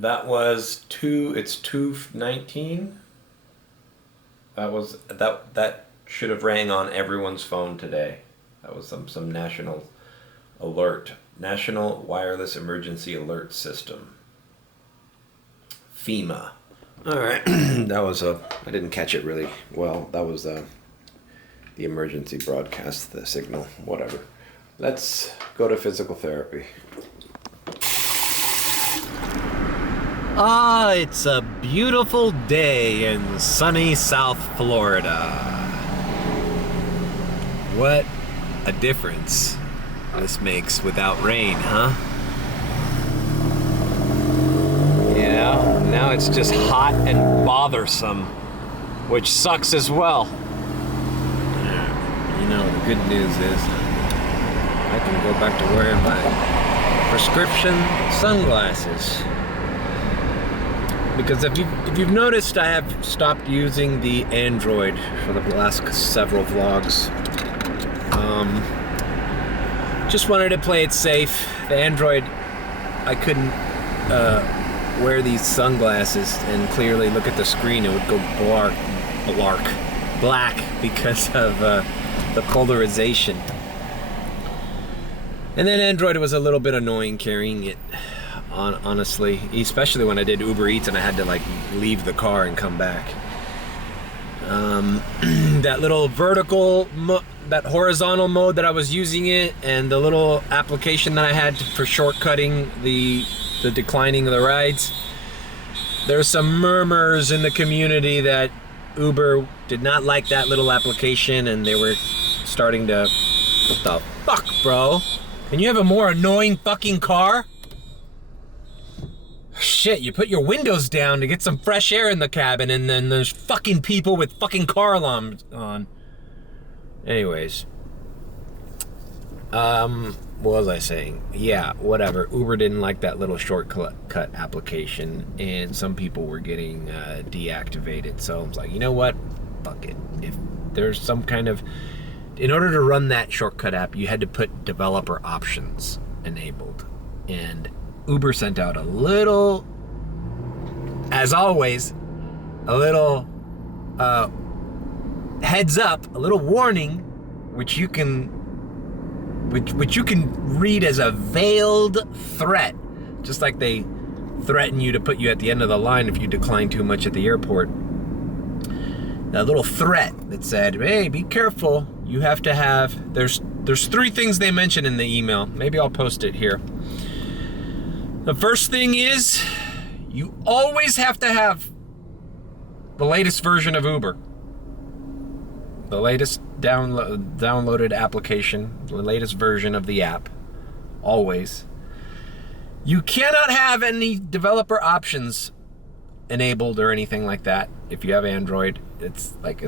That was it's 2:19. That should have rang on everyone's phone today. That was some national alert. National Wireless Emergency Alert System. FEMA. Alright. I didn't catch it really well. That was the emergency broadcast, the signal, whatever. Let's go to physical therapy. It's a beautiful day in sunny South Florida. What a difference this makes without rain, huh? Yeah, now it's just hot and bothersome, which sucks as well. You know, the good news is I can go back to wearing my prescription sunglasses. Because if you've noticed, I have stopped using the Android for the last several vlogs. Just wanted to play it safe. The Android, I couldn't wear these sunglasses and clearly look at the screen. It would go black because of the polarization. And then Android was a little bit annoying carrying it. Honestly, especially when I did Uber Eats and I had to like leave the car and come back. That little that horizontal mode that I was using it, and the little application that I had for shortcutting the declining of the rides. There's some murmurs in the community that Uber did not like that little application, and they were starting to, what the fuck, bro? Can you have a more annoying fucking car? Shit, you put your windows down to get some fresh air in the cabin, and then there's fucking people with fucking car alarms on. Anyways. What was I saying? Yeah, whatever. Uber didn't like that little shortcut application, and some people were getting deactivated. So I was like, you know what? Fuck it. If there's some kind of... In order to run that shortcut app, you had to put developer options enabled. And Uber sent out a little, as always, a little heads up, a little warning, which you can read as a veiled threat, just like they threaten you to put you at the end of the line if you decline too much at the airport. That little threat that said, hey, be careful, you have to have, there's 3 things they mention in the email. Maybe I'll post it here. The first thing is, you always have to have the latest version of Uber. The latest downloaded application, the latest version of the app. Always. You cannot have any developer options enabled or anything like that if you have Android. It's like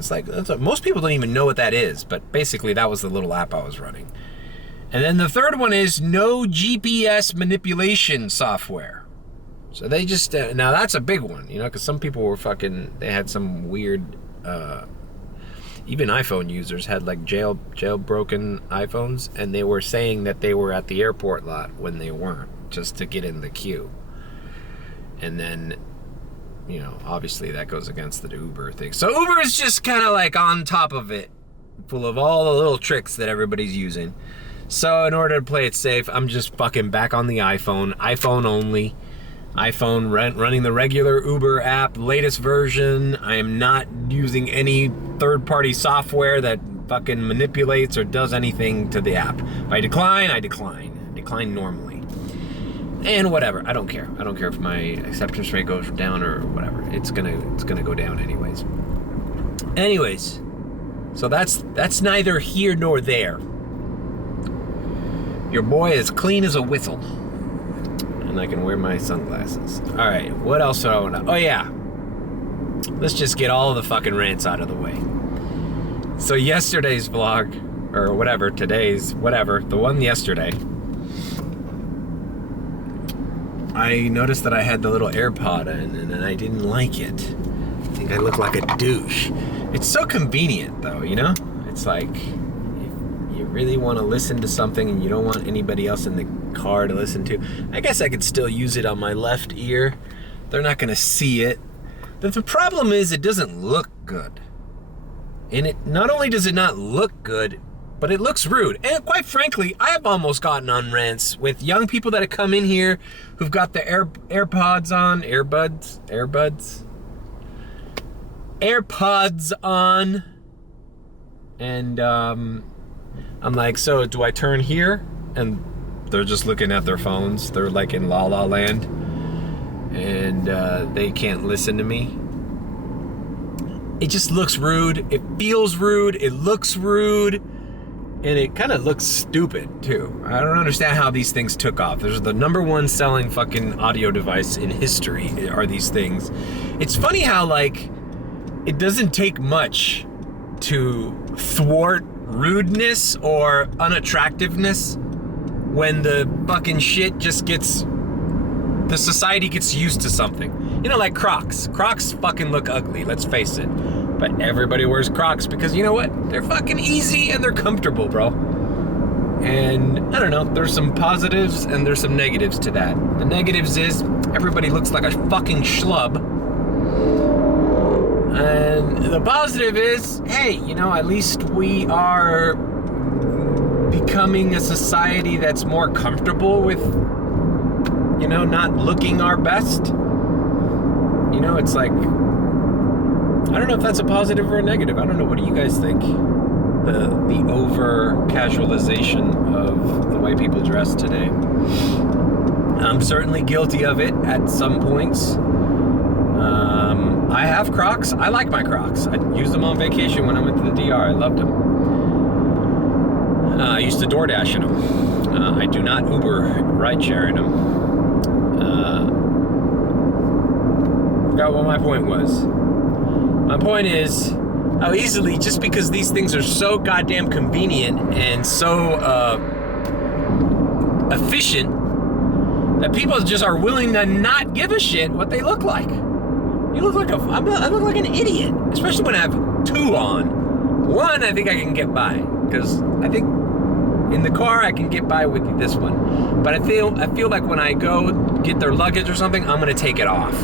most people don't even know what that is, but basically that was the little app I was running. And then the third one is no GPS manipulation software. So they just, now that's a big one, you know, because some people were they had some weird, even iPhone users had like jailbroken iPhones, and they were saying that they were at the airport lot when they weren't, just to get in the queue. And then, you know, obviously that goes against the Uber thing. So Uber is just kind of like on top of it, full of all the little tricks that everybody's using. So in order to play it safe, I'm just fucking back on the iPhone only. iPhone running the regular Uber app, latest version. I am not using any third-party software that fucking manipulates or does anything to the app. If I decline, I decline. I decline normally. And whatever, I don't care. I don't care if my acceptance rate goes down or whatever. It's gonna go down anyways. Anyways, so that's neither here nor there. Your boy is clean as a whistle. And I can wear my sunglasses. Alright, what else do I want to... Oh yeah. Let's just get all the fucking rants out of the way. So yesterday's vlog, or whatever, today's, whatever, the one yesterday, I noticed that I had the little AirPod in, and I didn't like it. I think I look like a douche. It's so convenient though, you know? It's like... you really want to listen to something and you don't want anybody else in the car to listen to. I guess I could still use it on my left ear, They're not going to see it. But the problem is it doesn't look good. And it not only does it not look good, but it looks rude. And quite frankly, I have almost gotten on rants with young people that have come in here who've got the AirPods on, AirPods on. And I'm like, so do I turn here? And they're just looking at their phones. They're like in La La Land. And they can't listen to me. It just looks rude. It feels rude. It looks rude. And it kind of looks stupid, too. I don't understand how these things took off. There's the #1 selling fucking audio device in history are these things. It's funny how, like, it doesn't take much to thwart rudeness or unattractiveness when the fucking shit just gets... the society gets used to something. You know, like Crocs. Crocs fucking look ugly, let's face it. But everybody wears Crocs because you know what? They're fucking easy and they're comfortable, bro. And I don't know, there's some positives and there's some negatives to that. The negatives is everybody looks like a fucking schlub. And the positive is, hey, you know, at least we are becoming a society that's more comfortable with, you know, not looking our best. You know, it's like, I don't know if that's a positive or a negative. I don't know. What do you guys think? The over casualization of the way people dress today. I'm certainly guilty of it at some points. I have Crocs. I like my Crocs. I used them on vacation when I went to the DR. I loved them. I used to DoorDash in them. I do not Uber rideshare in them. Forgot what my point was. My point is how easily, just because these things are so goddamn convenient and so efficient, that people just are willing to not give a shit what they look like. You look like I look like an idiot, especially when I have 2 on. 1, I think I can get by, because I think in the car I can get by with this one. But I feel like when I go get their luggage or something, I'm gonna take it off.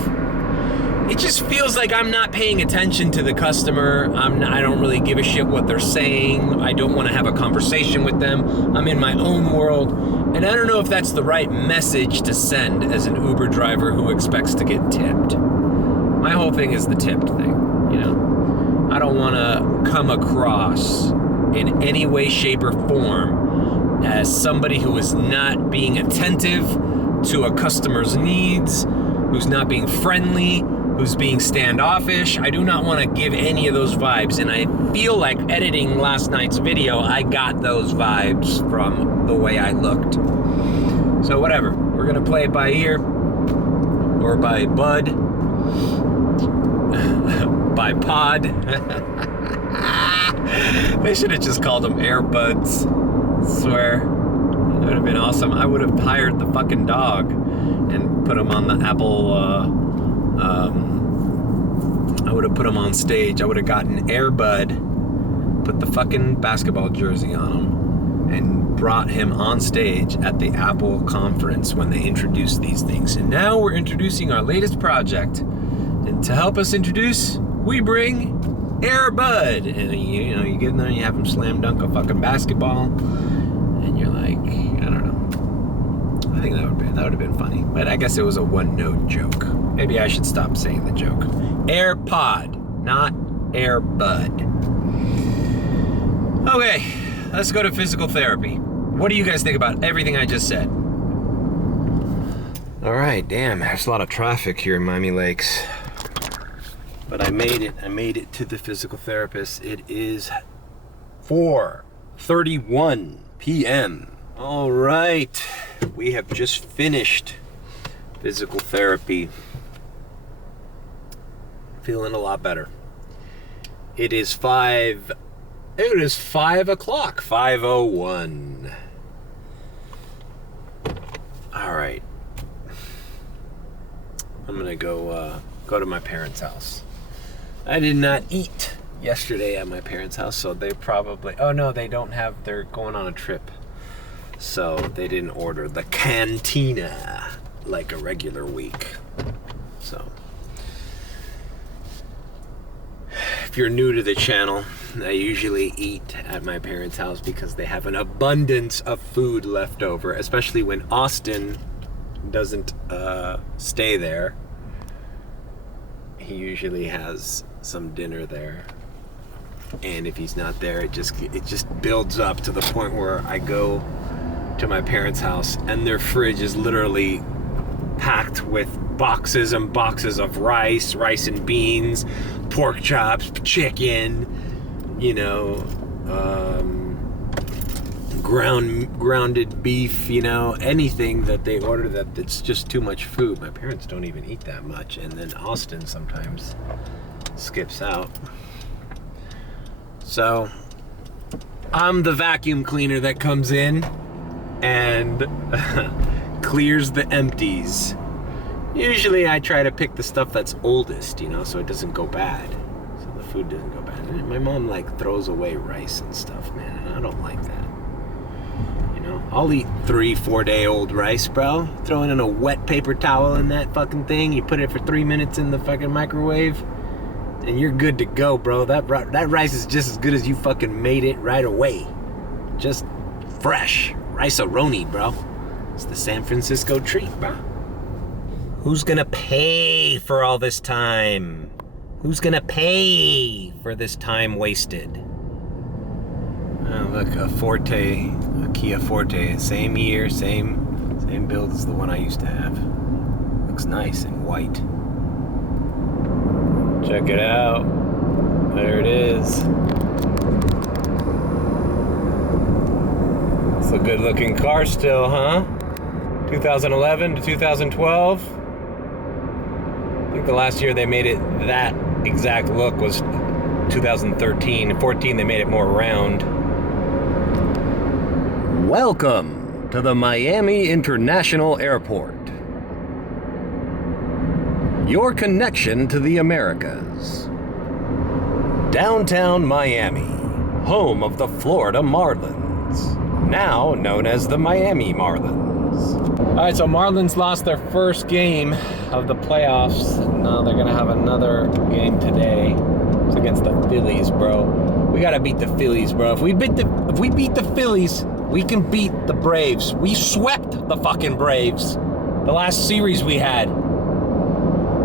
It just feels like I'm not paying attention to the customer. I don't really give a shit what they're saying. I don't want to have a conversation with them. I'm in my own world. And I don't know if that's the right message to send as an Uber driver who expects to get tipped. My whole thing is the tipped thing, you know? I don't want to come across in any way, shape, or form as somebody who is not being attentive to a customer's needs, who's not being friendly, who's being standoffish. I do not want to give any of those vibes, and I feel like editing last night's video, I got those vibes from the way I looked. So whatever, we're gonna play it by ear, or by bud, by pod. They should have just called them AirBuds. Swear, it would have been awesome. I would have hired the fucking dog and put him on the Apple, I would have put him on stage. I would have gotten AirBud, put the fucking basketball jersey on him, and brought him on stage at the Apple conference when they introduced these things. And now we're introducing our latest project. And to help us introduce, we bring AirBud. And you know, you get in there and you have him slam dunk a fucking basketball. And you're like, I don't know. I think that would have been funny. But I guess it was a one-note joke. Maybe I should stop saying the joke. AirPod, not AirBud. Okay, let's go to physical therapy. What do you guys think about everything I just said? All right, damn, there's a lot of traffic here in Miami Lakes. But I made it to the physical therapist. It is 4:31 p.m. All right, we have just finished physical therapy. Feeling a lot better. It is 5 o'clock, 5:01. All right. I'm gonna go to my parents' house. I did not eat yesterday at my parents' house, so they probably, oh no, they don't have, they're going on a trip. So they didn't order the cantina like a regular week. So, if you're new to the channel, I usually eat at my parents' house because they have an abundance of food left over, especially when Austin doesn't stay there. He usually has some dinner there. And if he's not there, it just builds up to the point where I go to my parents' house and their fridge is literally packed with boxes and boxes of rice and beans, pork chops, chicken, you know, grounded beef, you know, anything that they order that's just too much food. My parents don't even eat that much, and then Austin sometimes skips out. So I'm the vacuum cleaner that comes in and clears the empties. Usually I try to pick the stuff that's oldest, you know, so it doesn't go bad. So the food doesn't go bad. And my mom like throws away rice and stuff, man, and I don't like that. You know, I'll eat 3-4 day old rice, bro. Throwing in a wet paper towel in that fucking thing, you put it for 3 minutes in the fucking microwave, and you're good to go, bro. That rice is just as good as you fucking made it right away. Just fresh. Rice-a-roni, bro. It's the San Francisco treat, bro. Who's gonna pay for all this time? Who's gonna pay for this time wasted? Oh, look, a Kia Forte. Same year, same build as the one I used to have. Looks nice and white. Check it out. There it is. It's a good looking car still, huh? 2011 to 2012. I think the last year they made it that exact look was 2013. In 14 they made it more round. Welcome to the Miami International Airport. Your connection to the Americas. Downtown Miami, home of the Florida Marlins, now known as the Miami Marlins. All right, so Marlins lost their first game of the playoffs. Now they're gonna have another game today. It's against the Phillies, bro. We gotta beat the Phillies, bro. If we beat the Phillies, we can beat the Braves. We swept the fucking Braves the last series we had.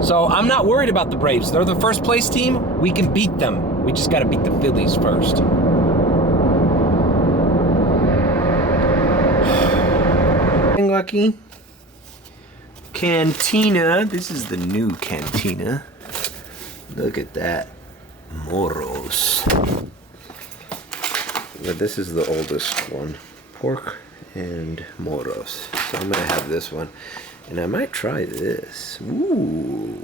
So I'm not worried about the Braves. They're the first place team. We can beat them. We just got to beat the Phillies first. Tengo aquí Cantina. This is the new Cantina. Look at that. Moros. But this is the oldest one. Pork and moros. So I'm going to have this one. And I might try this. Ooh.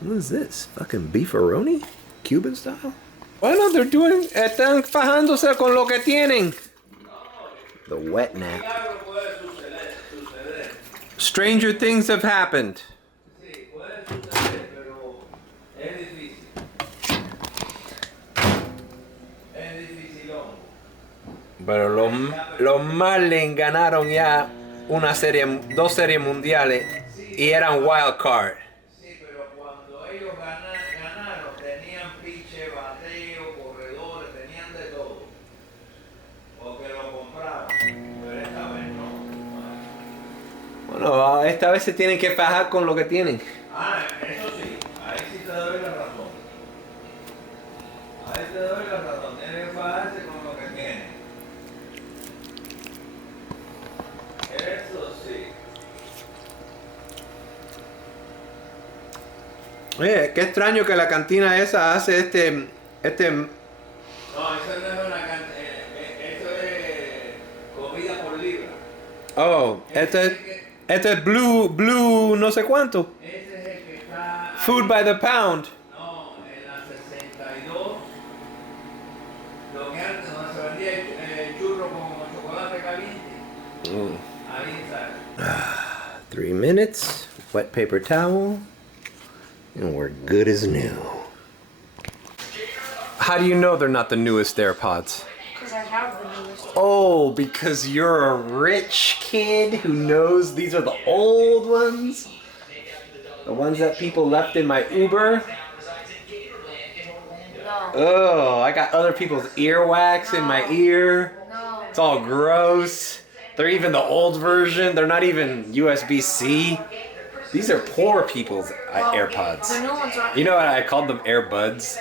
What is this? Fucking beefaroni? Cuban style? Bueno, están fajándose con lo que tienen. The wet nap. Stranger things have happened. Pero los Marlins ganaron ya dos series mundiales y eran wild card. Sí, pero cuando ellos ganaron, tenían piche, bateo, corredores, tenían de todo. Porque lo compraban. Pero esta vez no. Bueno, esta vez se tienen que fajar con lo que tienen. Ah, eso sí, ahí sí te doy la razón. Ahí te doy la razón, tienen que fajarse con lo que tienen. Eso sí. Oye, qué extraño que la cantina esa hace este... No, eso no es una cantina, eso es comida por libra. Oh, este es blue no sé cuánto. Ese es el que está... Food by the pound. No, en la 62, lo que antes donde se vendía churro con chocolate caliente. Ahí está. 3 minutes, wet paper towel, and we're good as new. How do you know they're not the newest AirPods? Because I have the newest. Oh, because you're a rich kid who knows these are the old ones? The ones that people left in my Uber. No. Oh, I got other people's earwax in my ear. No. It's all gross. They're even the old version. They're not even USB-C. These are poor people's AirPods. The new ones are. You know what I called them? AirBuds.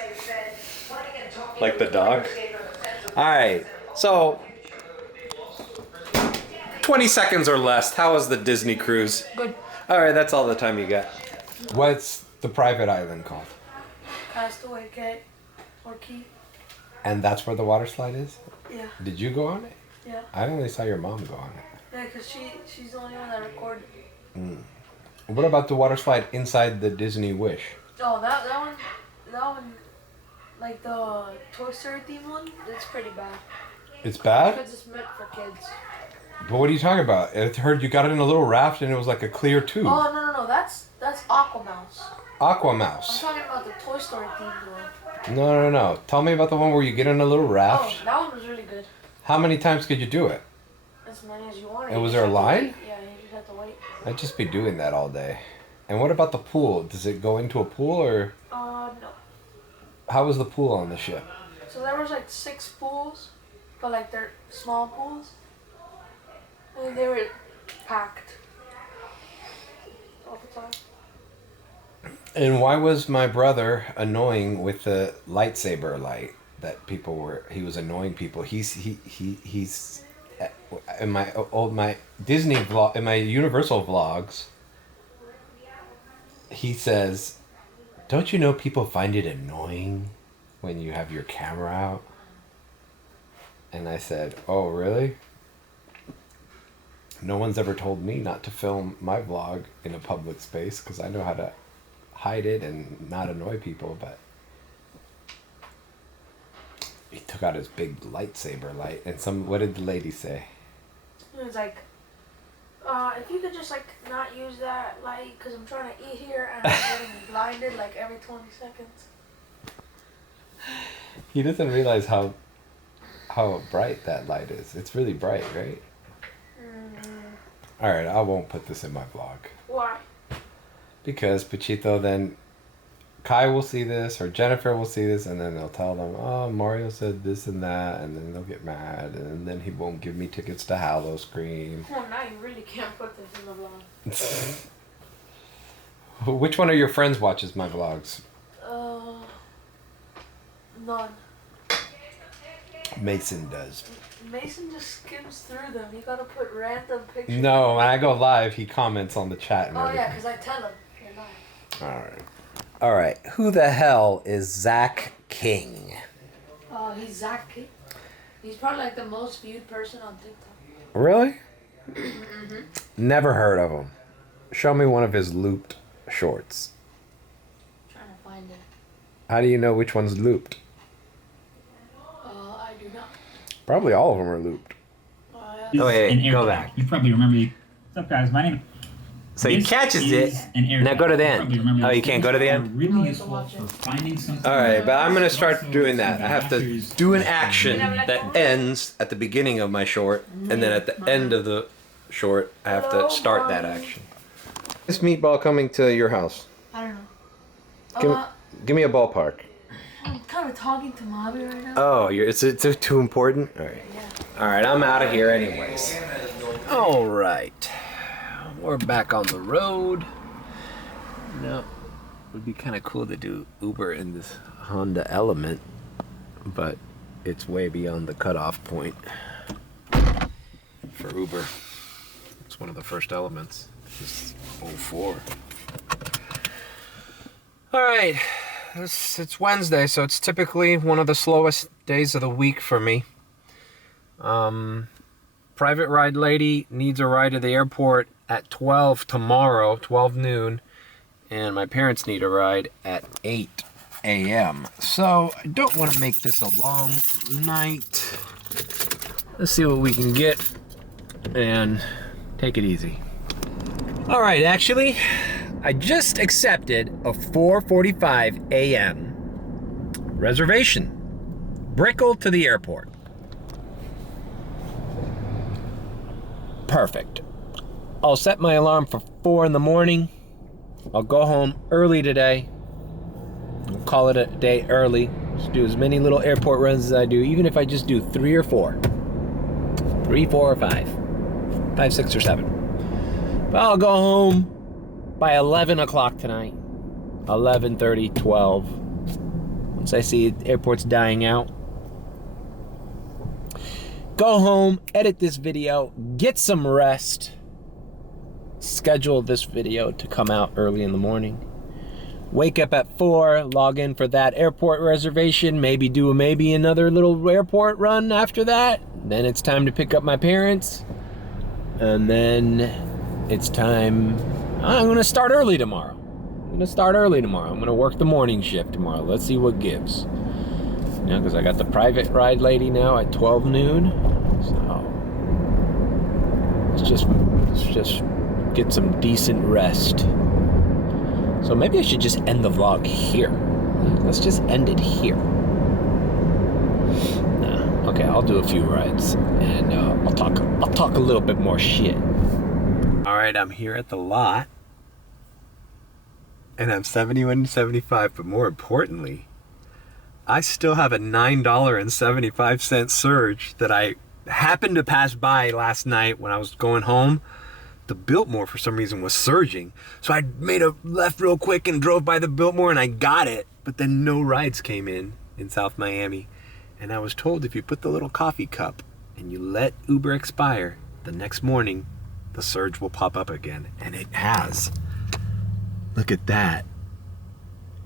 Like the dog. Alright, so 20 seconds or less. How was the Disney cruise? Good. Alright, that's all the time you got. What's the private island called? Castaway Cay. Or Key. And that's where the water slide is? Yeah. Did you go on it? Yeah. I only saw your mom go on it. Yeah, because she's the only one that recorded. What about the water slide inside the Disney Wish? Oh, that one, like the Toy Story theme one, it's pretty bad. It's bad? Because it's meant for kids. But what are you talking about? I heard you got it in a little raft and it was like a clear tube. Oh, no, that's Aquamouse. I'm Aquamouse. talking about the Toy Story themed one. No. Tell me about the one where you get in a little raft. Oh, that one was really good. How many times could you do it? As many as you wanted. And was You there a just have to line? wait. Yeah, you just have to wait. I'd just be doing that all day. And what about the pool? Does it go into a pool or No. how was the pool on the ship? So there was like 6 pools, but like they're small pools. And they were packed all the time. And why was my brother annoying with the lightsaber light that people were? He was annoying people. He's in my Disney vlog, in my Universal vlogs. He says, "Don't you know people find it annoying when you have your camera out?" And I said, "Oh, really? No one's ever told me not to film my vlog in a public space because I know how to hide it and not annoy people." But he took out his big lightsaber light and what did the lady say? It was like, if you could just like not use that light because I'm trying to eat here and I'm getting blinded like every 20 seconds. He doesn't realize how bright that light is. It's really bright, right? All right, I won't put this in my vlog. Why? Because Pachito, then Kai will see this or Jennifer will see this and then they'll tell them, "Oh, Mario said this and that," and then they'll get mad and then he won't give me tickets to Hallow Scream. Oh, now you really can't put this in the vlog. Which one of your friends watches my vlogs? None. Mason does. Mason just skims through them. You gotta put random pictures. No, when I go live, he comments on the chat and Oh everything. yeah, because I tell him you're live. All right. Who the hell is Zach King? He's Zach King. He's probably like the most viewed person on TikTok. Really? Never heard of him. Show me one of his looped shorts. Trying to find it. How do you know which one's looped? I do not. Probably all of them are looped. Yeah. Oh, wait, An go AirBud. back. You probably remember. What's up, guys? My name. So he This catches is it. an AirBud. Now go to the You end. probably remember Oh, you this. can't go to the These end? are really useful for finding something. All right, but I'm gonna start Also doing that. I have to factors do an that action that ends at the beginning of my short, and then at the end of the short, I have to start that action. Is meatball coming to your house? I don't know. Give me a ballpark. I'm kind of talking to Mommy right now. Oh, it's too important? All right. All right, I'm out of here anyways. All right. We're back on the road. Now, it would be kind of cool to do Uber in this Honda Element, but it's way beyond the cutoff point for Uber. It's one of the first Elements. It's 04. All right. It's Wednesday, so it's typically one of the slowest days of the week for me. Private ride lady needs a ride to the airport at 12 tomorrow, 12 noon, and my parents need a ride at 8 a.m. So I don't want to make this a long night. Let's see what we can get and take it easy. All right, actually, I just accepted a 4:45 a.m. reservation. Brickell to the airport. Perfect. I'll set my alarm for 4 in the morning, I'll go home early today. I'll call it a day early. Just do as many little airport runs as I do, even if I just do 3 or 4. 3, 4, or 5. 5, 6, or 7. But I'll go home by 11 o'clock tonight. 11:30, 12. Once I see the airport's dying out. Go home, edit this video, get some rest. Schedule this video to come out early in the morning. Wake up at 4, log in for that airport reservation, maybe do another little airport run after that. Then it's time to pick up my parents. And then it's time, I'm gonna start early tomorrow. I'm gonna work the morning shift tomorrow. Let's see what gives. You know, because I got the private ride lady now at 12 noon. So let's just get some decent rest. So maybe I should just end the vlog here. Let's just end it here. Nah, okay, I'll do a few rides and I'll talk a little bit more shit. All right, I'm here at the lot. And I'm 71.75, but more importantly, I still have a $9.75 surge that I happened to pass by last night when I was going home. The Biltmore, for some reason, was surging. So I made a left real quick and drove by the Biltmore and I got it. But then no rides came in South Miami. And I was told if you put the little coffee cup and you let Uber expire, the next morning, the surge will pop up again. And it has. Look at that.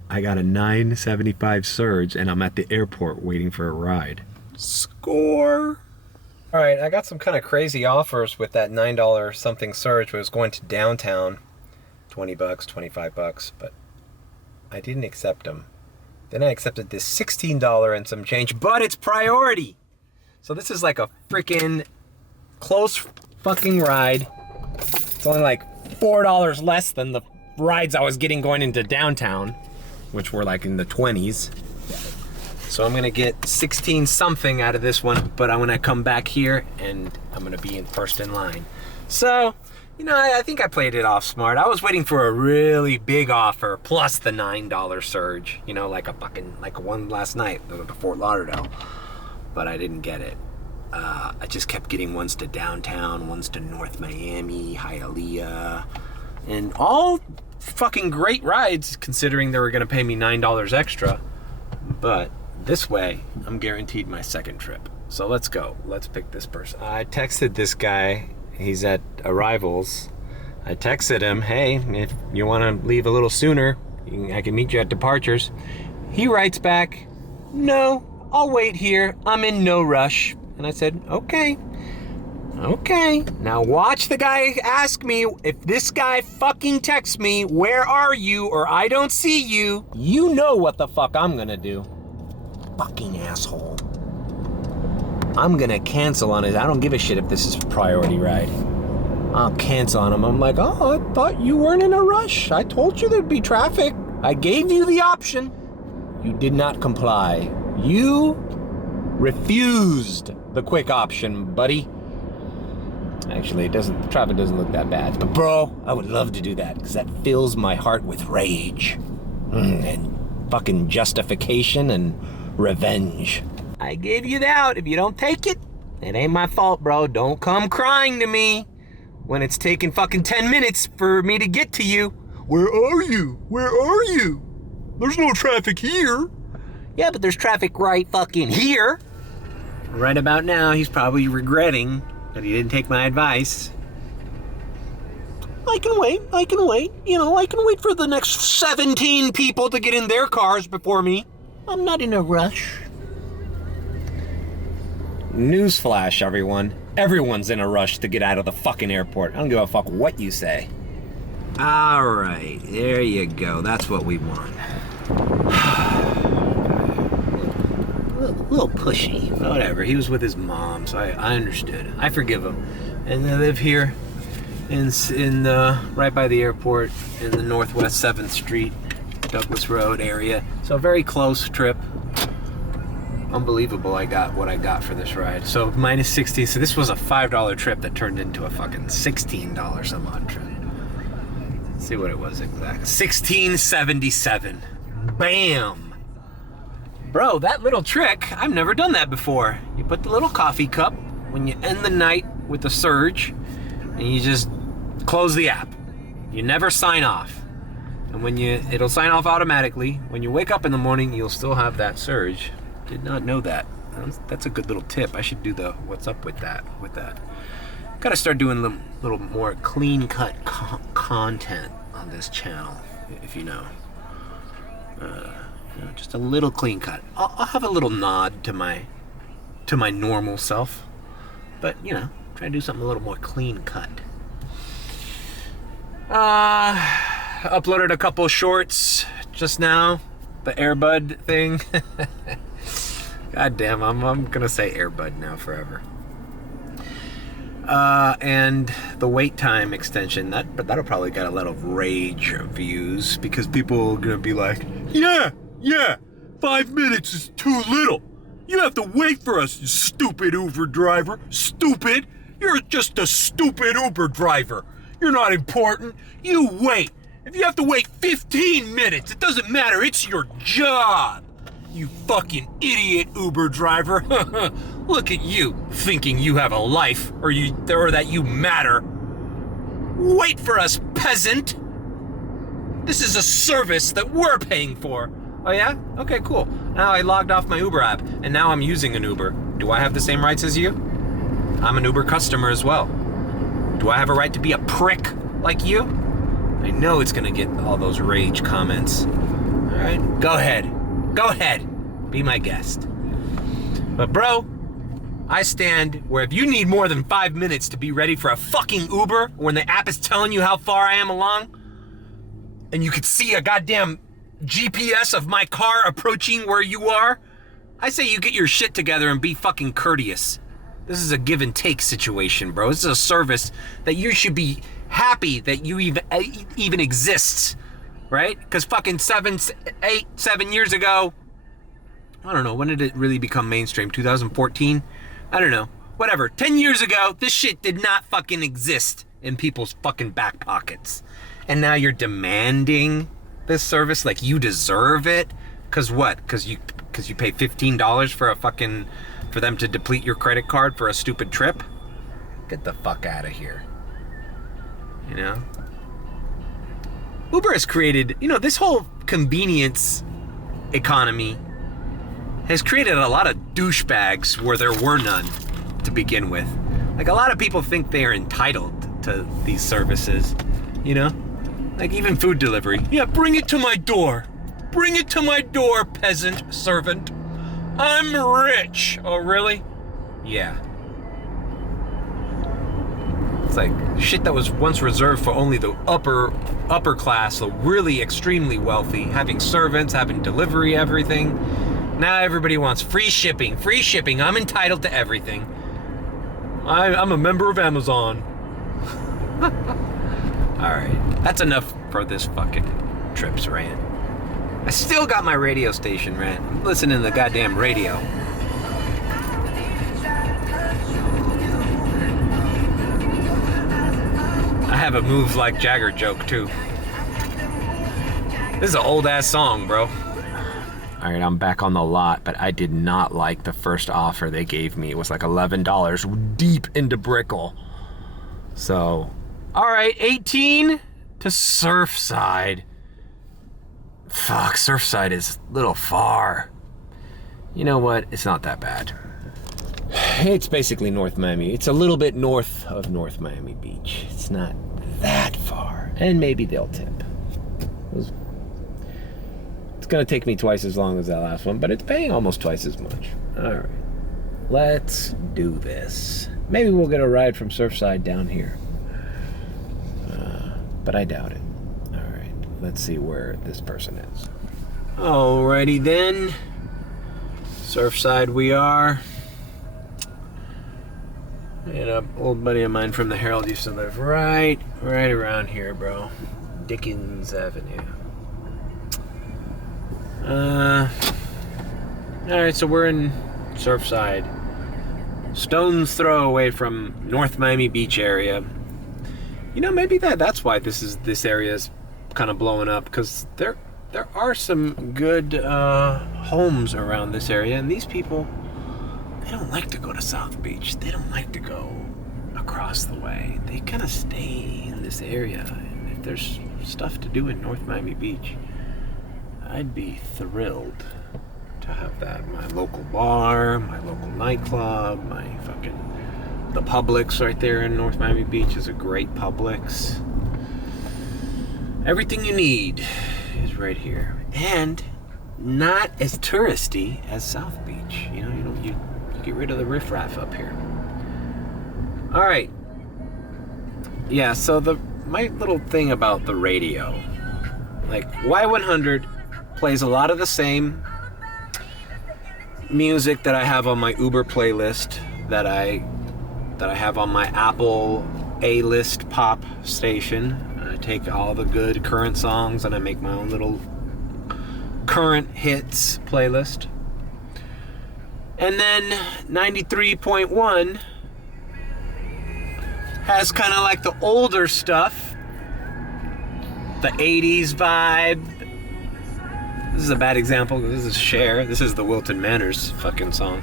I got a $9.75 surge and I'm at the airport waiting for a ride. Score! All right, I got some kind of crazy offers with that $9 something surge, but it was going to downtown. $20, $25, but I didn't accept them. Then I accepted this $16 and some change, but it's priority. So this is like a freaking close fucking ride. It's only like $4 less than the rides I was getting going into downtown, which were like in the 20s. So I'm gonna get 16 something out of this one, but I'm gonna come back here and I'm gonna be first in line. So, you know, I think I played it off smart. I was waiting for a really big offer plus the $9 surge, you know, like one last night, the Fort Lauderdale, but I didn't get it. I just kept getting ones to downtown, ones to North Miami, Hialeah, and all fucking great rides considering they were gonna pay me $9 extra. But this way, I'm guaranteed my second trip. So let's go. Let's pick this person. I texted this guy. He's at Arrivals. I texted him, hey, if you want to leave a little sooner, I can meet you at departures. He writes back, no, I'll wait here. I'm in no rush. And I said, okay. Okay. Now watch the guy ask me, if this guy fucking texts me, where are you, or I don't see you, you know what the fuck I'm gonna do. Fucking asshole. I'm gonna cancel on it. I don't give a shit if this is a priority ride. I'll cancel on him. I'm like, oh, I thought you weren't in a rush. I told you there'd be traffic. I gave you the option. You did not comply. You refused the quick option, buddy. Actually, the traffic doesn't look that bad. But bro, I would love to do that because that fills my heart with rage and fucking justification and revenge. I gave you the out. If you don't take it, it ain't my fault, bro. Don't come crying to me when it's taking fucking 10 minutes for me to get to you. Where are you? Where are you? There's no traffic here. Yeah, but there's traffic right fucking here. Right about now, he's probably regretting that he didn't take my advice. I can wait. You know, I can wait for the next 17 people to get in their cars before me. I'm not in a rush. Newsflash, everyone. Everyone's in a rush to get out of the fucking airport. I don't give a fuck what you say. All right, there you go. That's what we want. A little pushy. Whatever. He was with his mom, so I understood. I forgive him. And they live here in right by the airport in the Northwest 7th Street, Douglas Road area. So a very close trip. Unbelievable I got what I got for this ride. So minus 16. So this was a $5 trip that turned into a fucking $16 some odd trip. see what it was exact. 1677. Bam. Bro, that little trick, I've never done that before. You put the little coffee cup when you end the night with a surge, and you just close the app. You never sign off. And it'll sign off automatically. When you wake up in the morning, you'll still have that surge. Did not know that. That's a good little tip. I should do the what's up with that. Gotta start doing a little more clean cut content on this channel, if you know. Just a little clean cut. I'll have a little nod to my normal self, but try to do something a little more clean cut. Uploaded a couple shorts just now. The AirBud thing. God damn, I'm gonna say AirBud now forever. And the wait time extension, that'll probably get a lot of rage views because people are gonna be like, yeah, 5 minutes is too little. You have to wait for us, you stupid Uber driver. Stupid? You're just a stupid Uber driver. You're not important. You wait. If you have to wait 15 minutes, it doesn't matter. It's your job. You fucking idiot Uber driver. Look at you, thinking you have a life or that you matter. Wait for us, peasant. This is a service that we're paying for. Oh yeah? Okay, cool. Now I logged off my Uber app, and now I'm using an Uber. Do I have the same rights as you? I'm an Uber customer as well. Do I have a right to be a prick like you? I know it's gonna get all those rage comments. All right, go ahead. Be my guest. But bro, I stand where if you need more than 5 minutes to be ready for a fucking Uber, when the app is telling you how far I am along, and you could see a goddamn GPS of my car approaching where you are, I say you get your shit together and be fucking courteous. This is a give and take situation, bro. This is a service that you should be happy that you even exists, right? Because fucking 7 years ago, I don't know, when did it really become mainstream? 2014? I don't know. Whatever. 10 years ago, this shit did not fucking exist in people's fucking back pockets. And now you're demanding this service like you deserve it. Cause what? Cause you pay $15 for them to deplete your credit card for a stupid trip? Get the fuck out of here. Uber has created, this whole convenience economy has created a lot of douchebags where there were none to begin with. Like, a lot of people think they are entitled to these services, Like even food delivery. Yeah, bring it to my door. Bring it to my door, peasant servant. I'm rich. Oh, really? Yeah. It's like shit that was once reserved for only the upper class, the really extremely wealthy, having servants, having delivery, everything. Now everybody wants free shipping. Free shipping. I'm entitled to everything. I'm a member of Amazon. Alright, that's enough for this fucking trips rant. I still got my radio station rant. I'm listening to the goddamn radio. I have a Moves Like Jagger joke too. This is an old ass song, bro. Alright, I'm back on the lot, but I did not like the first offer they gave me. It was like $11 deep into Brickell. So, alright, 18 to Surfside. Fuck, Surfside is a little far. You know what? It's not that bad. It's basically North Miami. It's a little bit north of North Miami Beach. It's not that far. And maybe they'll tip. It's gonna take me twice as long as that last one, but it's paying almost twice as much. Alright. Let's do this. Maybe we'll get a ride from Surfside down here. But I doubt it. Alright, let's see where this person is. Alrighty then. Surfside we are. And an old buddy of mine from the Herald used to live right around here, bro. Dickens Avenue. Alright, so we're in Surfside. Stone's throw away from North Miami Beach area. Maybe that's why this area is kind of blowing up because there are some good homes around this area, and these people, they don't like to go to South Beach. They don't like to go across the way. They kind of stay in this area. And if there's stuff to do in North Miami Beach, I'd be thrilled to have that. My local bar, my local nightclub, the Publix right there in North Miami Beach is a great Publix. Everything you need is right here. And not as touristy as South Beach. You get rid of the riffraff up here. All right. Yeah, so my little thing about the radio, like Y100 plays a lot of the same music that I have on my Uber playlist that I have on my Apple A-list pop station. I take all the good current songs and I make my own little current hits playlist. And then 93.1 has kind of like the older stuff, the 80s vibe. This is a bad example. This is Cher. This is the Wilton Manors fucking song.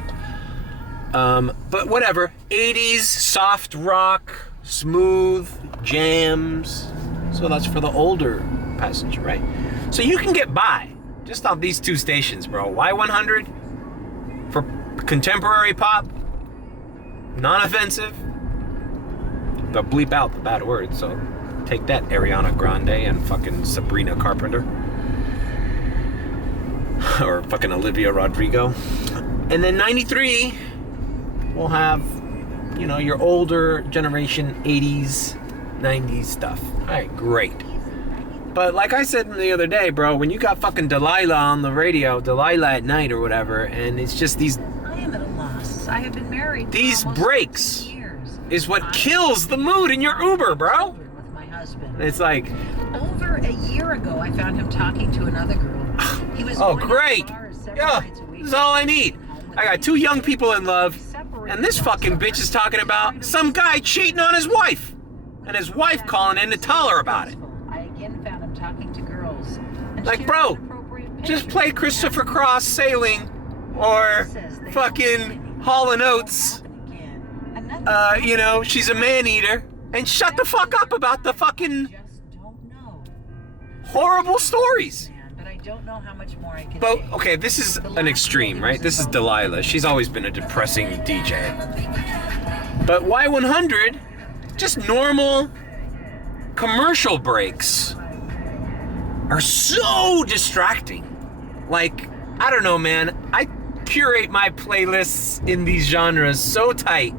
But whatever. 80s soft rock, smooth jams. So that's for the older passenger, right? So you can get by just on these two stations, bro. Y100 for contemporary pop, non-offensive. They'll bleep out the bad words, so take that, Ariana Grande and fucking Sabrina Carpenter. Or fucking Olivia Rodrigo. And then 93 will have, your older generation 80s, 90s stuff. Alright, great. But like I said the other day, bro, when you got fucking Delilah on the radio, Delilah at night or whatever, and it's just these... I am at a loss. I have been married these for almost breaks 15 years. is what kills the mood in your Uber, bro. With my husband. It's like... Over a year ago, I found him talking to another girl. He was Oh, going to great. bars several Yeah, nights a week. this is all I need. I got two young people in love, and this fucking bitch is talking about some guy cheating on his wife, and his wife calling in to tell her about it. I again found him talking to girls. and Like, sharing bro, inappropriate just pictures. play Christopher Cross Sailing, or fucking Hall & Oates, she's a man-eater, and shut the fuck up about the fucking Just don't know. horrible stories. But I don't know how much more I can But, take. okay, this is an extreme, right? This is Delilah. She's always been a depressing DJ. But Y100, just normal commercial breaks are so distracting. Like, I don't know, man. I curate my playlists in these genres so tight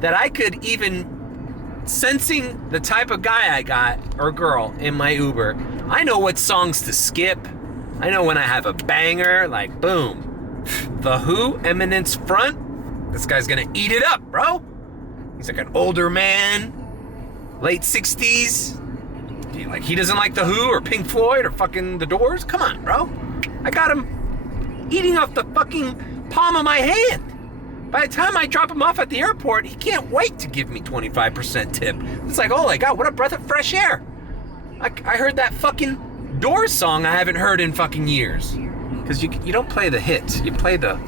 that I could even, sensing the type of guy I got, or girl, in my Uber, I know what songs to skip. I know when I have a banger, like, boom. The Who, Eminence Front. This guy's gonna eat it up, bro. He's like an older man, late 60s. Like, he doesn't like The Who or Pink Floyd or fucking The Doors? Come on, bro. I got him eating off the fucking palm of my hand. By the time I drop him off at the airport, he can't wait to give me 25% tip. It's like, oh my God, what a breath of fresh air. I heard that fucking Doors song I haven't heard in fucking years. Because you don't play the hits. You play the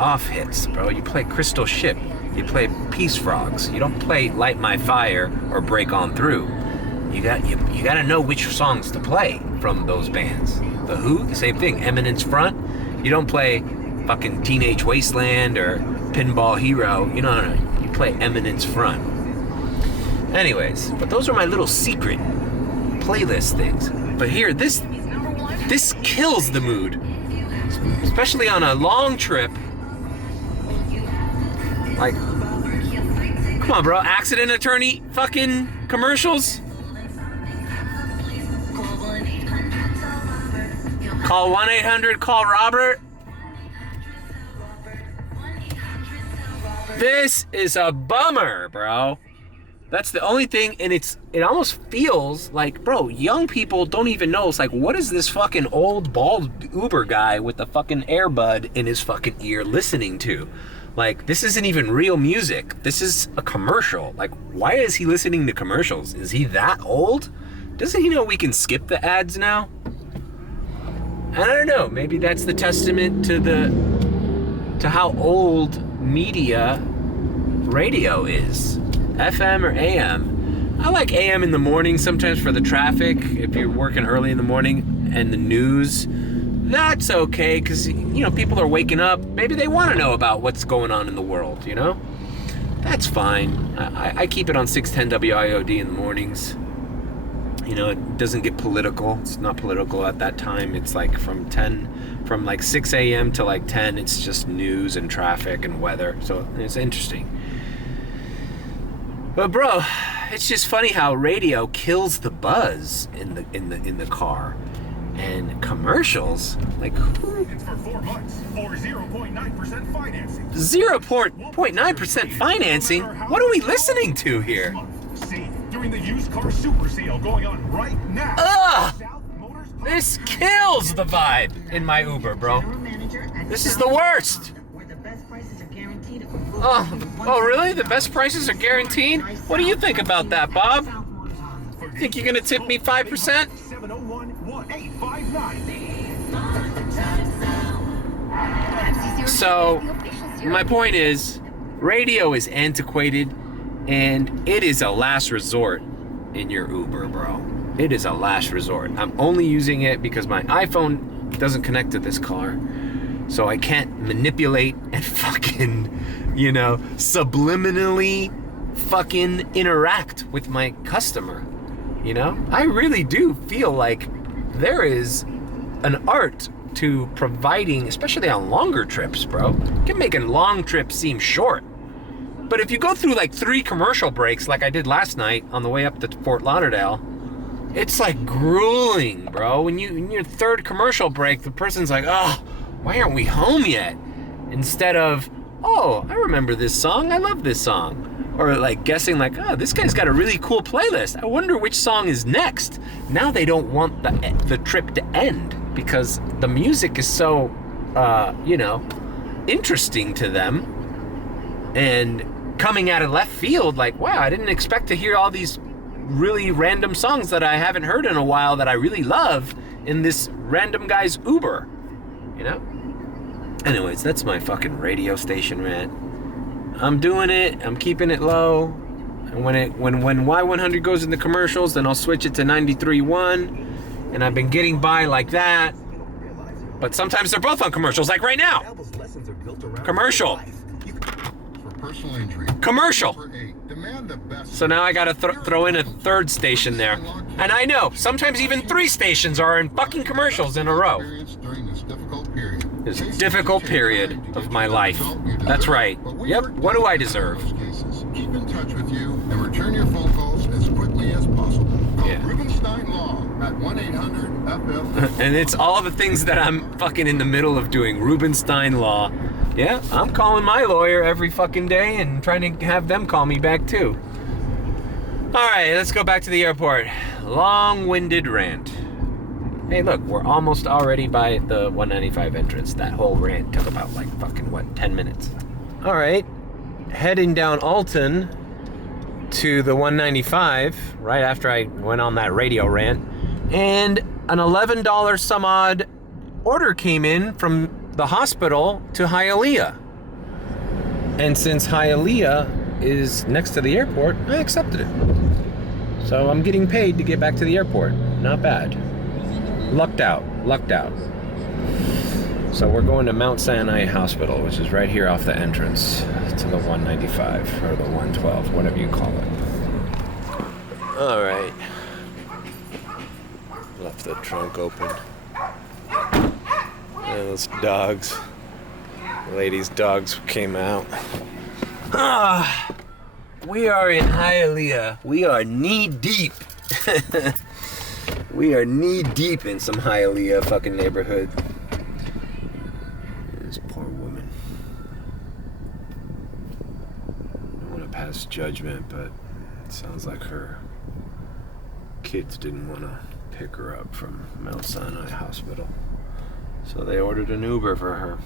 off hits, bro. You play Crystal Ship. You play Peace Frogs. You don't play Light My Fire or Break On Through. You gotta know which songs to play from those bands. The Who, the same thing. Eminence Front. You don't play fucking Teenage Wasteland or Pinball Hero. You play Eminence Front. Anyways, but those are my little secret playlist things. But here, this kills the mood. Especially on a long trip. Like, come on, bro. Accident attorney fucking commercials. Call 1-800-CALL-ROBERT. This is a bummer, bro. That's the only thing, and it almost feels like, bro, young people don't even know. It's like, what is this fucking old bald Uber guy with the fucking AirBud in his fucking ear listening to? Like, this isn't even real music. This is a commercial. Like, why is he listening to commercials? Is he that old? Doesn't he know we can skip the ads now? I don't know. Maybe that's the testament to how old media radio is. FM or AM. I like AM in the morning sometimes for the traffic. If you're working early in the morning and the news, that's okay because, you know, people are waking up. Maybe they want to know about what's going on in the world, you know? That's fine. I keep it on 610 WIOD in the mornings. You know, it doesn't get political. It's not political at that time. It's like from like 6 a.m. to like 10, it's just news and traffic and weather. So it's interesting. But bro, it's just funny how radio kills the buzz in the car. And commercials, like who? It's for 4 months or 0.9% financing. 0.9% financing? What are we listening to here? Save during the used car super sale going on right now. Ugh! This kills the vibe in my Uber, bro. This is the worst. Oh, really? The best prices are guaranteed? What do you think about that, Bob? Think you're gonna tip me 5%? So, my point is, radio is antiquated, and it is a last resort in your Uber, bro. It is a last resort. I'm only using it because my iPhone doesn't connect to this car, so I can't manipulate and fucking, you know, subliminally fucking interact with my customer. You know, I really do feel like there is an art to providing, especially on longer trips, bro. You can make a long trip seem short. But if you go through like 3 commercial breaks like I did last night on the way up to Fort Lauderdale, it's like grueling, bro. When in your 3rd commercial break, the person's like, oh, why aren't we home yet? Instead of, oh, I remember this song, I love this song. Or like guessing like, oh, this guy's got a really cool playlist. I wonder which song is next. Now they don't want the trip to end because the music is so, you know, interesting to them. And coming out of left field, like, wow, I didn't expect to hear all these really random songs that I haven't heard in a while that I really love in this random guy's Uber, you know? Anyways, that's my fucking radio station rant. I'm doing it. I'm keeping it low. And when Y100 goes in the commercials, then I'll switch it to 93.1. And I've been getting by like that. But sometimes they're both on commercials, like right now. Commercial. Commercial. So now I gotta throw in a 3rd station there. And I know, sometimes even 3 stations are in fucking commercials in a row. It's a difficult period of my life. That's right. Yep, what do I deserve? Keep in touch with you and return your phone calls as quickly as possible. Call Rubenstein Law at 1-800-FF. And it's all the things that I'm fucking in the middle of doing. Rubenstein Law. Yeah, I'm calling my lawyer every fucking day and trying to have them call me back too. Alright, let's go back to the airport. Long-winded rant. Hey, look, we're almost already by the 195 entrance. That whole rant took about, like, fucking, 10 minutes. All right, heading down Alton to the 195, right after I went on that radio rant, and an $11 some odd order came in from the hospital to Hialeah. And since Hialeah is next to the airport, I accepted it. So I'm getting paid to get back to the airport. Not bad. Lucked out. So we're going to Mount Sinai Hospital, which is right here off the entrance to the 195 or the 112, whatever you call it. All right. Left the trunk open. And those dogs, ladies' dogs came out. We are in Hialeah. We are knee deep. We are knee deep in some Hialeah fucking neighborhood. This poor woman. I don't want to pass judgment, but it sounds like her kids didn't want to pick her up from Mount Sinai Hospital. So they ordered an Uber for her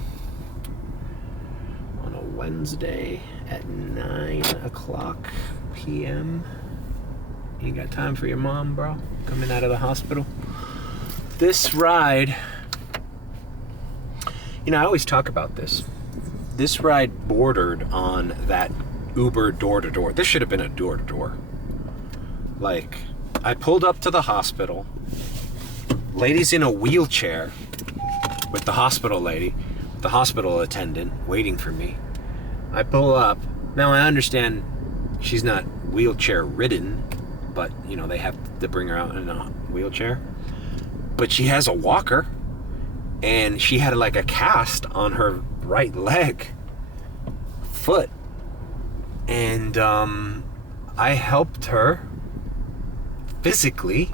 on a Wednesday at 9 o'clock p.m. You ain't got time for your mom, bro? Coming out of the hospital. This ride, you know, I always talk about this. This ride bordered on that Uber door-to-door. This should have been a door-to-door. Like, I pulled up to the hospital. Lady's in a wheelchair with the hospital lady, the hospital attendant, waiting for me. I pull up. Now, I understand she's not wheelchair-ridden, but, you know, they have to bring her out in a wheelchair. But she has a walker, and she had, like, a cast on her right foot. And I helped her physically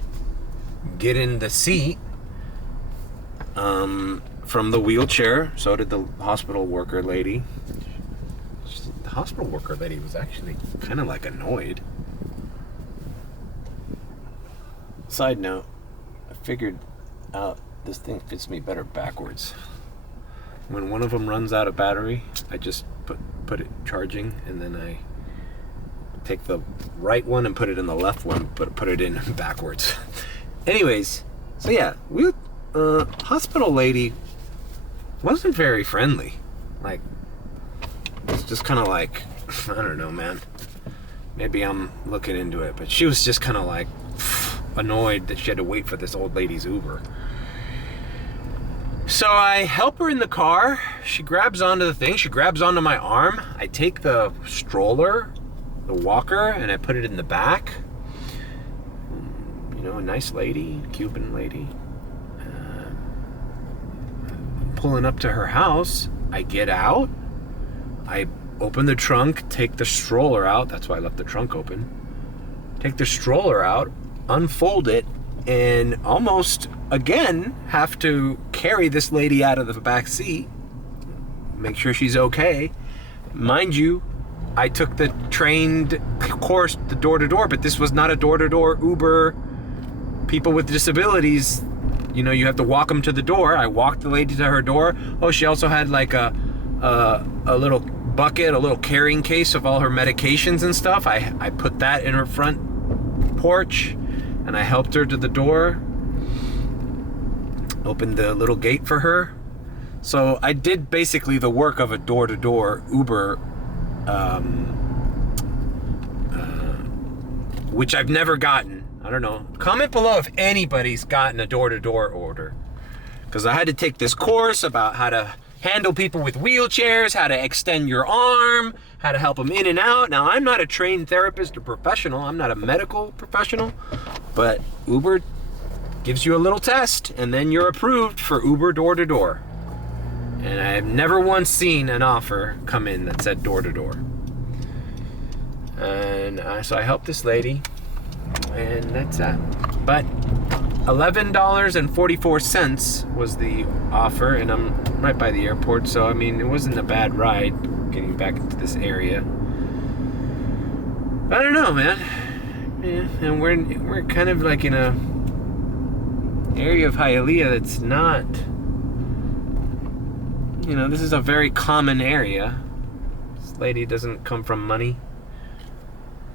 get in the seat from the wheelchair. So did the hospital worker lady. The hospital worker lady was actually kind of like annoyed. Side note, I figured out this thing fits me better backwards. When one of them runs out of battery, I just put it charging, and then I take the right one and put it in the left one, put it in backwards. Anyways, so yeah, hospital lady wasn't very friendly. Like, it's just kind of like, I don't know, man. Maybe I'm looking into it, but she was just kind of like annoyed that she had to wait for this old lady's Uber. So I help her in the car. She grabs onto the thing. She grabs onto my arm. I take the stroller, the walker, and I put it in the back. You know, a nice lady, Cuban lady. I'm pulling up to her house. I get out. I open the trunk, take the stroller out. That's why I left the trunk open. Take the stroller out, unfold it, and almost again have to carry this lady out of the back seat, make sure she's okay. Mind you, I took the trained course, the door-to-door, but this was not a door-to-door Uber. People with disabilities, you know, you have to walk them to the door. I walked the lady to her door. Oh, she also had like a little bucket, a little carrying case of all her medications and stuff. I put that in her front porch, and I helped her to the door, opened the little gate for her. So I did basically the work of a door-to-door Uber, which I've never gotten. I don't know. Comment below if anybody's gotten a door-to-door order, because I had to take this course about how to handle people with wheelchairs, how to extend your arm, how to help them in and out. Now, I'm not a trained therapist or professional. I'm not a medical professional, but Uber gives you a little test, and then you're approved for Uber door-to-door. And I've never once seen an offer come in that said door-to-door. And so I helped this lady, and that's that. But $11.44 was the offer, and I'm right by the airport, so I mean, it wasn't a bad ride getting back into this area. I don't know, man. Yeah, and we're kind of like in a area of Hialeah that's not, you know, this is a very common area. This lady doesn't come from money.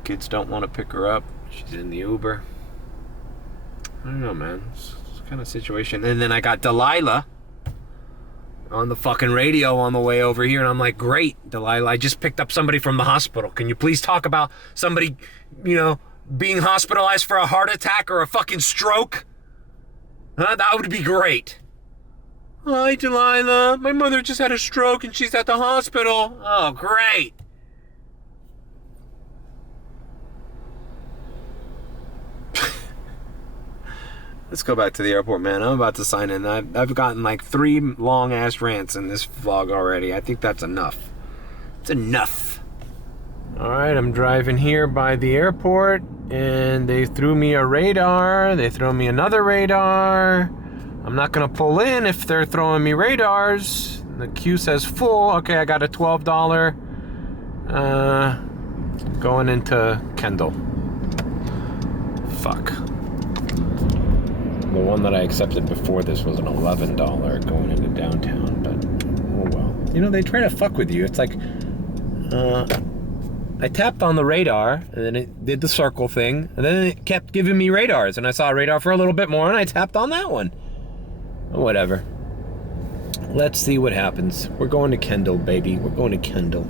Kids don't want to pick her up. She's in the Uber. I don't know, man. It's kind of situation. And then I got Delilah on the fucking radio on the way over here, and I'm like, great, Delilah, I just picked up somebody from the hospital. Can you please talk about somebody, you know, being hospitalized for a heart attack or a fucking stroke? That would be great. Hi, Delilah. My mother just had a stroke and she's at the hospital. Oh, great. Let's go back to the airport, man. I'm about to sign in. I've gotten like 3 long-ass rants in this vlog already. I think that's enough. It's enough. All right, I'm driving here by the airport, and they threw me a radar. They threw me another radar. I'm not gonna pull in if they're throwing me radars. The queue says full. Okay, I got a $12 going into Kendall. Fuck. The one that I accepted before this was an $11 going into downtown, but oh well. You know, they try to fuck with you. It's like, I tapped on the radar, and then it did the circle thing, and then it kept giving me radars, and I saw a radar for a little bit more, and I tapped on that one. Whatever. Let's see what happens. We're going to Kendall, baby. We're going to Kendall.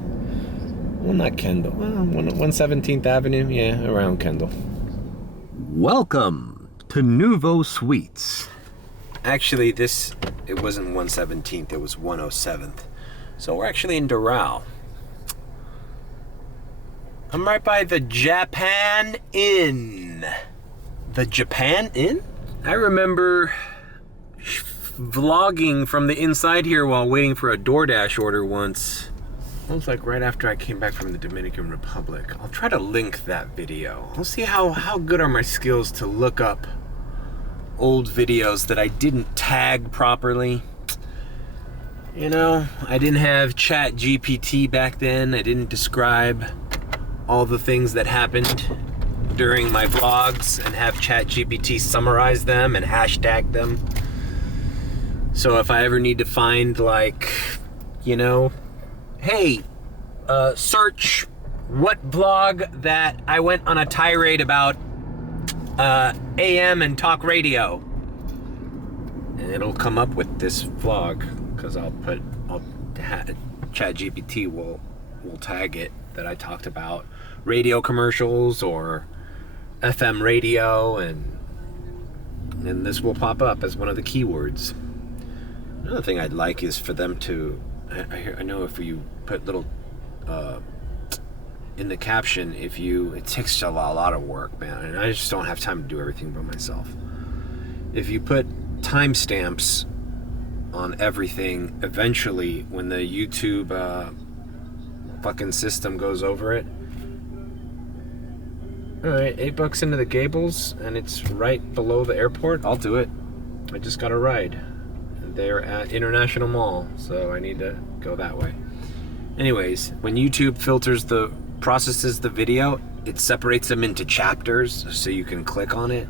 Well, not Kendall. 117th Avenue? Yeah, around Kendall. Welcome to Nouveau Suites. Actually, it wasn't 117th, it was 107th. So we're actually in Doral. I'm right by the Japan Inn. The Japan Inn? I remember vlogging from the inside here while waiting for a DoorDash order once. It was like right after I came back from the Dominican Republic. I'll try to link that video. I'll see how good are my skills to look up old videos that I didn't tag properly. You know, I didn't have Chat GPT back then. I didn't describe all the things that happened during my vlogs and have Chat GPT summarize them and hashtag them. So if I ever need to find, like, you know, hey, search what blog that I went on a tirade about AM and talk radio, and it'll come up with this vlog, because ChatGPT will tag it that I talked about radio commercials or FM radio, and this will pop up as one of the keywords. Another thing I'd like is for them to, I know if you put little in the caption, it takes a lot of work, man, and I just don't have time to do everything by myself. If you put timestamps on everything, eventually when the YouTube fucking system goes over it, alright, $8 into the Gables, and it's right below the airport, I'll do it. I just got a ride. They're at International Mall, so I need to go that way. Anyways, when YouTube processes the video, it separates them into chapters so you can click on it.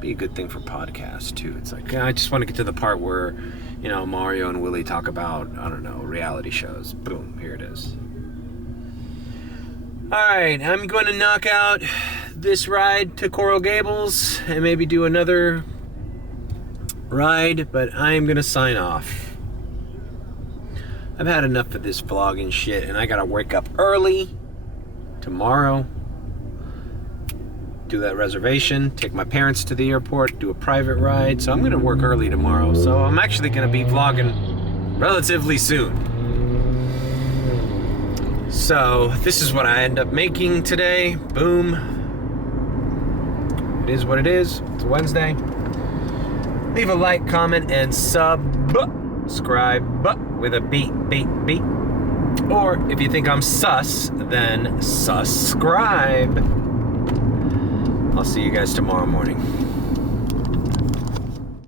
Be a good thing for podcasts too. It's like, I just want to get to the part where, you know, Mario and Willie talk about, I don't know, reality shows. Boom, here it is. Alright, I'm going to knock out this ride to Coral Gables and maybe do another ride, but I'm going to sign off. I've had enough of this vlogging shit, and I gotta wake up early tomorrow, do that reservation, take my parents to the airport, do a private ride. So I'm gonna work early tomorrow. So I'm actually gonna be vlogging relatively soon. So this is what I end up making today. Boom. It is what it is. It's Wednesday. Leave a like, comment, and subscribe with a beat. Or if you think I'm sus, then subscribe. I'll see you guys tomorrow morning.